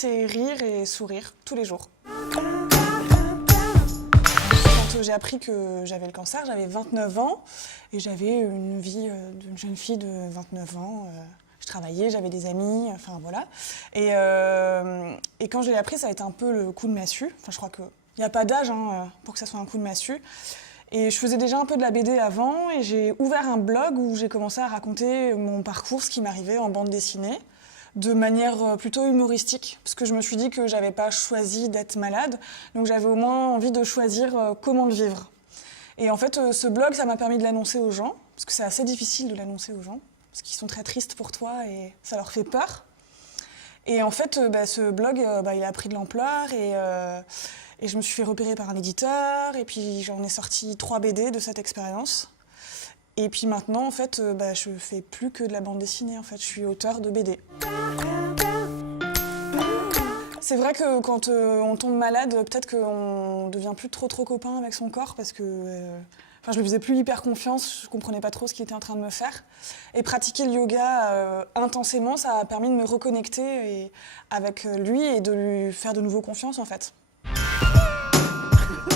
c'est rire et sourire tous les jours. Quand j'ai appris que j'avais le cancer, j'avais 29 ans et j'avais une vie d'une jeune fille de 29 ans. Je travaillais, j'avais des amis, enfin voilà. Et quand je l'ai appris, ça a été un peu le coup de massue. Enfin, je crois qu'il n'y a pas d'âge pour que ça soit un coup de massue. Et je faisais déjà un peu de la BD avant et j'ai ouvert un blog où j'ai commencé à raconter mon parcours, ce qui m'arrivait en bande dessinée, de manière plutôt humoristique, parce que je me suis dit que j'avais pas choisi d'être malade, donc j'avais au moins envie de choisir comment le vivre. Et en fait, ce blog, ça m'a permis de l'annoncer aux gens, parce que c'est assez difficile de l'annoncer aux gens, parce qu'ils sont très tristes pour toi et ça leur fait peur. Et en fait, ce blog, il a pris de l'ampleur et je me suis fait repérer par un éditeur et puis j'en ai sorti 3 BD de cette expérience. Et puis maintenant, en fait, je fais plus que de la bande dessinée. En fait, je suis auteure de BD. C'est vrai que quand on tombe malade, peut-être qu'on devient plus trop copain avec son corps parce que je lui faisais plus hyper confiance, je comprenais pas trop ce qu'il était en train de me faire. Et pratiquer le yoga intensément, ça a permis de me reconnecter avec lui et de lui faire de nouveau confiance en fait.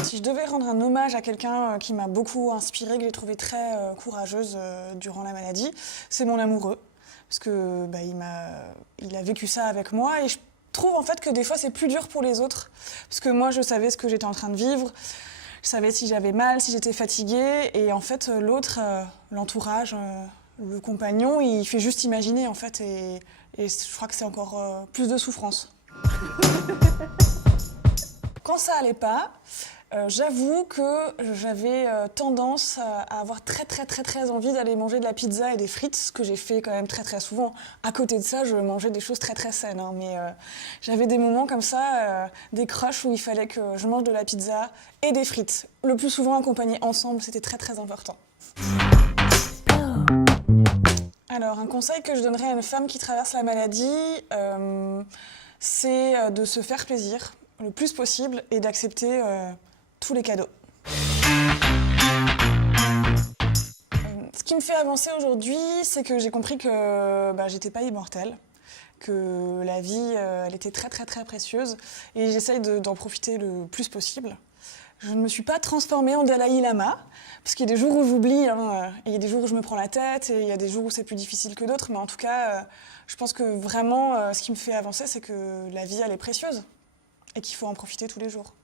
Si je devais rendre un hommage à quelqu'un qui m'a beaucoup inspirée, que j'ai trouvé très courageuse durant la maladie, c'est mon amoureux. Parce que il a vécu ça avec moi et je trouve en fait que des fois c'est plus dur pour les autres. Parce que moi je savais ce que j'étais en train de vivre, je savais si j'avais mal, si j'étais fatiguée et en fait l'autre, l'entourage, le compagnon, il fait juste imaginer en fait et je crois que c'est encore plus de souffrance. Quand ça allait pas, j'avoue que j'avais tendance à avoir très envie d'aller manger de la pizza et des frites, ce que j'ai fait quand même très souvent. À côté de ça, je mangeais des choses très saines, hein, mais j'avais des moments comme ça, des crushs où il fallait que je mange de la pizza et des frites. Le plus souvent accompagnés ensemble, c'était très important. Alors, un conseil que je donnerais à une femme qui traverse la maladie, c'est de se faire plaisir le plus possible et d'accepter tous les cadeaux. Ce qui me fait avancer aujourd'hui, c'est que j'ai compris que j'étais pas immortelle, que la vie, elle était très précieuse et j'essaye d'en profiter le plus possible. Je ne me suis pas transformée en Dalai Lama, parce qu'il y a des jours où j'oublie, hein, et il y a des jours où je me prends la tête, et il y a des jours où c'est plus difficile que d'autres, mais en tout cas, je pense que vraiment, ce qui me fait avancer, c'est que la vie, elle est précieuse, et qu'il faut en profiter tous les jours.